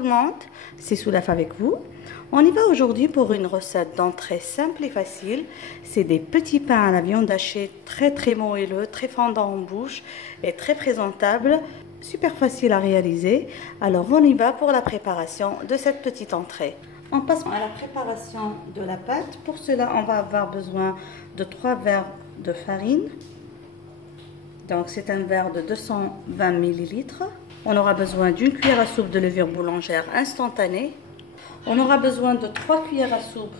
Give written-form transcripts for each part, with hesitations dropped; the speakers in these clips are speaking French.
tout le monde, c'est Soulaf avec vous. On y va aujourd'hui pour une recette d'entrée simple et facile. C'est des petits pains à la viande hachée très moelleux, très fondant en bouche et très présentable. Super facile à réaliser. Alors on y va pour la préparation de cette petite entrée. En passant à la préparation de la pâte, pour cela on va avoir besoin de 3 verres de farine. Donc c'est un verre de 220 ml. On aura besoin d'une cuillère à soupe de levure boulangère instantanée. On aura besoin de 3 cuillères à soupe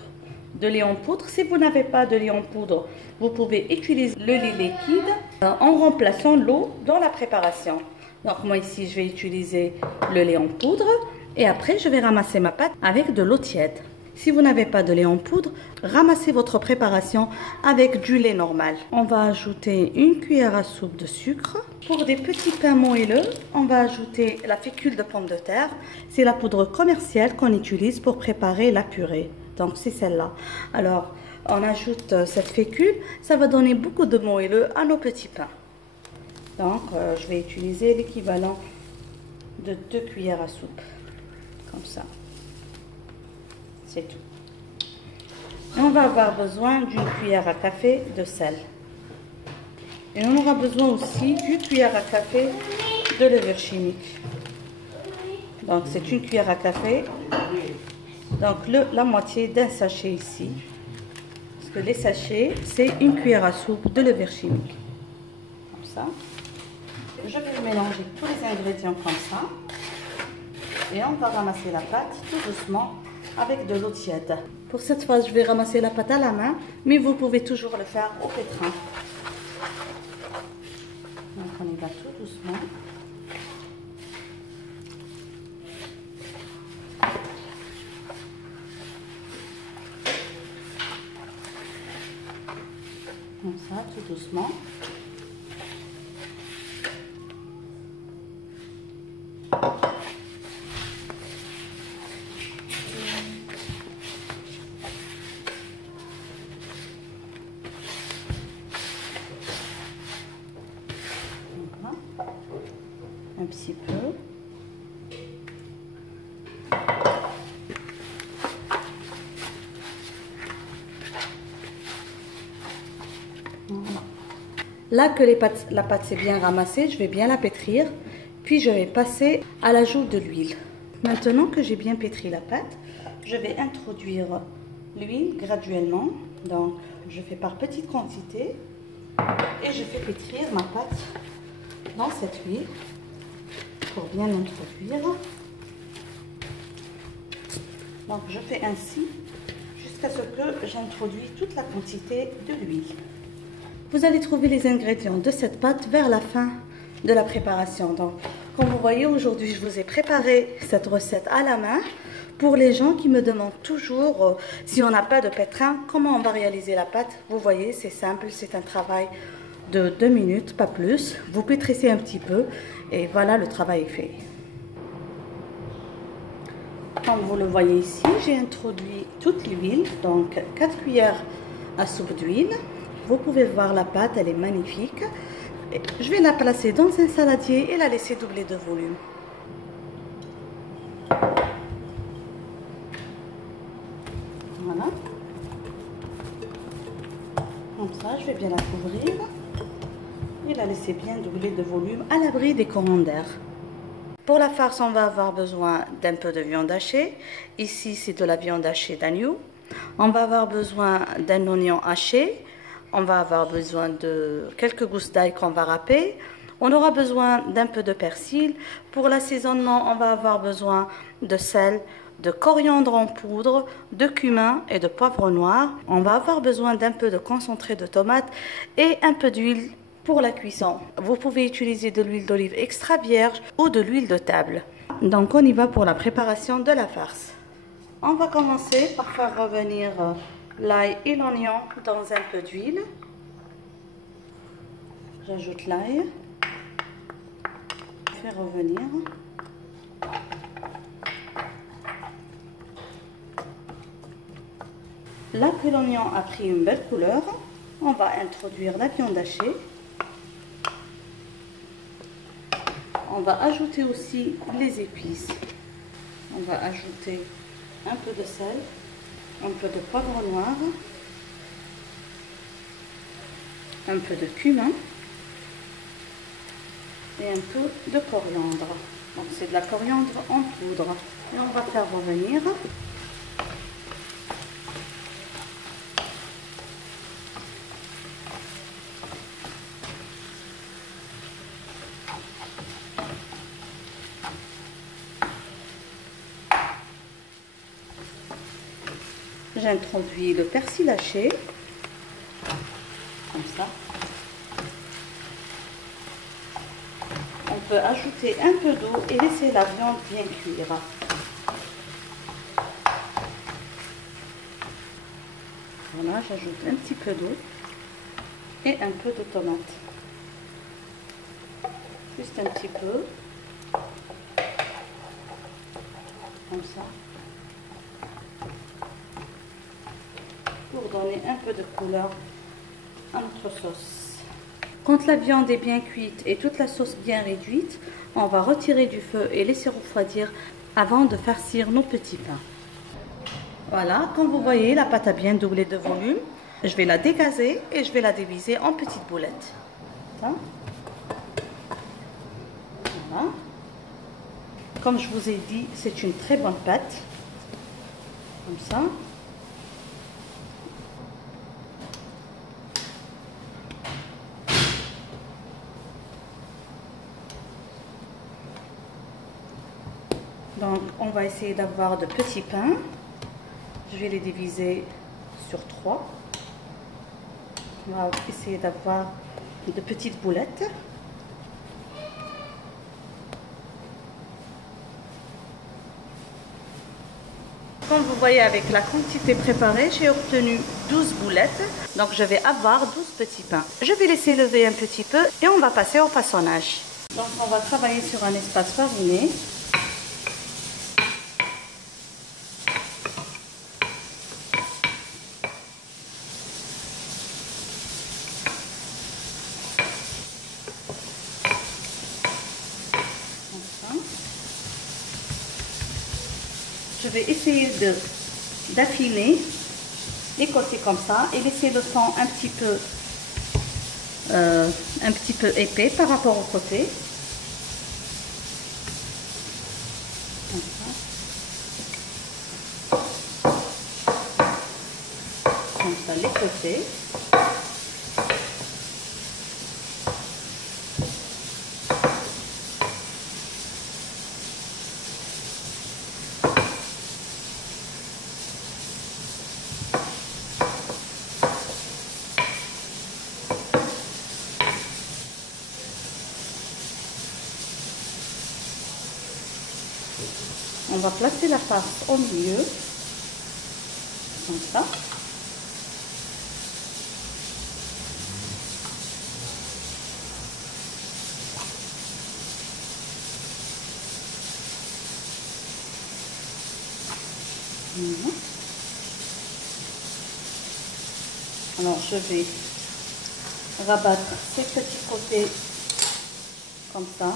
de lait en poudre. Si vous n'avez pas de lait en poudre, vous pouvez utiliser le lait liquide en remplaçant l'eau dans la préparation. Donc moi ici, je vais utiliser le lait en poudre et après, je vais ramasser ma pâte avec de l'eau tiède. Si vous n'avez pas de lait en poudre, ramassez votre préparation avec du lait normal. On va ajouter une cuillère à soupe de sucre. Pour des petits pains moelleux, on va ajouter la fécule de pomme de terre. C'est la poudre commerciale qu'on utilise pour préparer la purée. Donc c'est celle-là. Alors, on ajoute cette fécule. Ça va donner beaucoup de moelleux à nos petits pains. Donc, je vais utiliser l'équivalent de 2 cuillères à soupe. Comme ça. C'est tout. Et on va avoir besoin d'une cuillère à café de sel. Et on aura besoin aussi d'une cuillère à café de levure chimique. Donc c'est une cuillère à café. Donc la moitié d'un sachet ici. Parce que les sachets, c'est une cuillère à soupe de levure chimique. Comme ça. Je vais mélanger tous les ingrédients comme ça. Et on va ramasser la pâte tout doucement avec de l'eau tiède. Pour cette phase, je vais ramasser la pâte à la main, mais vous pouvez toujours le faire au pétrin. Donc on y va tout doucement. Comme ça, tout doucement. Un petit peu. Voilà. Là que la pâte s'est bien ramassée, je vais bien la pétrir, puis je vais passer à l'ajout de l'huile. Maintenant que j'ai bien pétri la pâte, je vais introduire l'huile graduellement. Donc je fais par petites quantités et je fais pétrir ma pâte dans cette huile. Pour bien introduire. Donc je fais ainsi jusqu'à ce que j'introduis toute la quantité de l'huile. Vous allez trouver les ingrédients de cette pâte vers la fin de la préparation. Donc comme vous voyez, aujourd'hui je vous ai préparé cette recette à la main. Pour les gens qui me demandent toujours si on n'a pas de pétrin, comment on va réaliser la pâte. Vous voyez, c'est simple, c'est un travail de 2 minutes, pas plus. Vous pétrissez un petit peu et voilà, le travail est fait. Comme vous le voyez ici, j'ai introduit toute l'huile, donc 4 cuillères à soupe d'huile. Vous pouvez voir la pâte, elle est magnifique. Et je vais la placer dans un saladier et la laisser doubler de volume. Voilà. Comme ça, je vais bien la couvrir. Et la laisser bien doubler de volume à l'abri des courants d'air. Pour la farce, on va avoir besoin d'un peu de viande hachée. Ici, c'est de la viande hachée d'agneau. On va avoir besoin d'un oignon haché. On va avoir besoin de quelques gousses d'ail qu'on va râper. On aura besoin d'un peu de persil. Pour l'assaisonnement, on va avoir besoin de sel, de coriandre en poudre, de cumin et de poivre noir. On va avoir besoin d'un peu de concentré de tomate et un peu d'huile. Pour la cuisson, vous pouvez utiliser de l'huile d'olive extra vierge ou de l'huile de table. Donc on y va pour la préparation de la farce. On va commencer par faire revenir l'ail et l'oignon dans un peu d'huile. J'ajoute l'ail. Je fais revenir. Là que l'oignon a pris une belle couleur, on va introduire la viande hachée. On va ajouter aussi les épices. On va ajouter un peu de sel, un peu de poivre noir, un peu de cumin et un peu de coriandre. Donc c'est de la coriandre en poudre. Et on va faire revenir. J'introduis le persil haché, comme ça. On peut ajouter un peu d'eau et laisser la viande bien cuire. Voilà, j'ajoute un petit peu d'eau et un peu de tomate. Juste un petit peu, comme ça, pour donner un peu de couleur à notre sauce. Quand la viande est bien cuite et toute la sauce bien réduite, on va retirer du feu et laisser refroidir avant de farcir nos petits pains. Voilà, comme vous voyez, la pâte a bien doublé de volume. Je vais la dégazer et je vais la diviser en petites boulettes. Voilà. Comme je vous ai dit, c'est une très bonne pâte. Comme ça. Donc, on va essayer d'avoir de petits pains. Je vais les diviser sur 3. On va essayer d'avoir de petites boulettes. Comme vous voyez, avec la quantité préparée, j'ai obtenu 12 boulettes. Donc, je vais avoir 12 petits pains. Je vais laisser lever un petit peu et on va passer au façonnage. Donc, on va travailler sur un espace fariné. Je vais essayer d'affiner les côtés comme ça et laisser le temps un petit peu épais par rapport au côté. Comme ça. Comme ça, les côtés. On va placer la farce au milieu, comme ça. Voilà. Alors je vais rabattre ces petits côtés comme ça.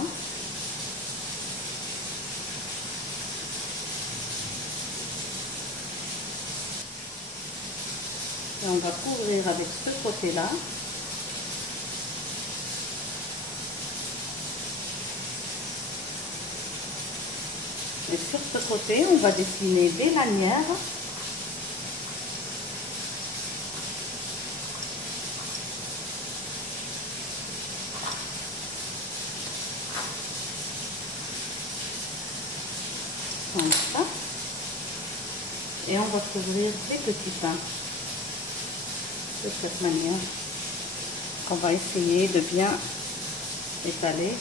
Et on va couvrir avec ce côté-là. Et sur ce côté, on va dessiner des lanières. Comme ça. Et on va couvrir ces petits pains. De cette manière, on va essayer de bien étaler.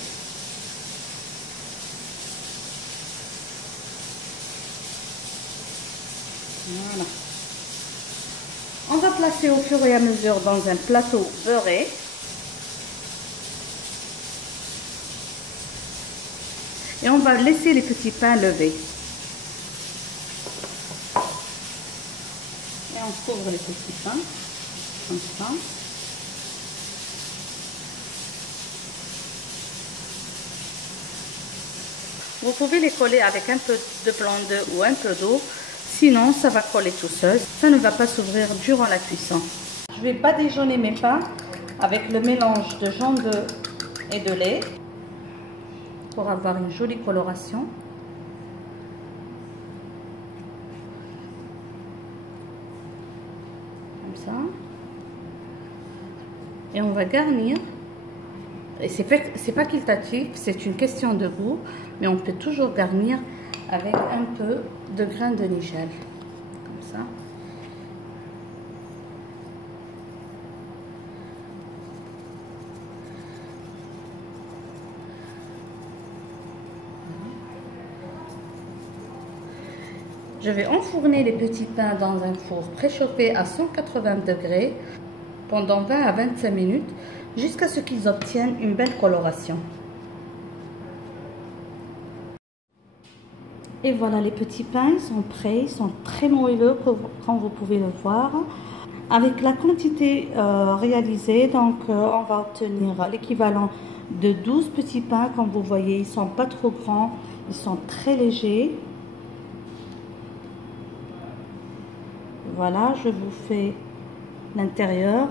Voilà. On va placer au fur et à mesure dans un plateau beurré. Et on va laisser les petits pains lever. Et on couvre les petits pains. Comme ça. Vous pouvez les coller avec un peu de blanc d'œuf ou un peu d'eau. Sinon, ça va coller tout seul. Ça ne va pas s'ouvrir durant la cuisson. Je vais badigeonner mes pains avec le mélange de jaune d'œuf et de lait pour avoir une jolie coloration. Comme ça. Et on va garnir. Et c'est facultatif, c'est une question de goût, mais on peut toujours garnir avec un peu de grains de nigel. Comme ça. Je vais enfourner les petits pains dans un four préchauffé à 180 degrés pendant 20 à 25 minutes jusqu'à ce qu'ils obtiennent une belle coloration. Et voilà, les petits pains, ils sont prêts, ils sont très moelleux comme vous pouvez le voir. Avec la quantité réalisée, donc on va obtenir l'équivalent de 12 petits pains. Comme vous voyez, ils ne sont pas trop grands, ils sont très légers. Voilà, je vous fais l'intérieur.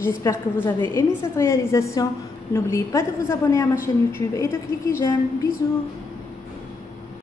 J'espère que vous avez aimé cette réalisation. N'oubliez pas de vous abonner à ma chaîne YouTube et de cliquer j'aime. Bisous.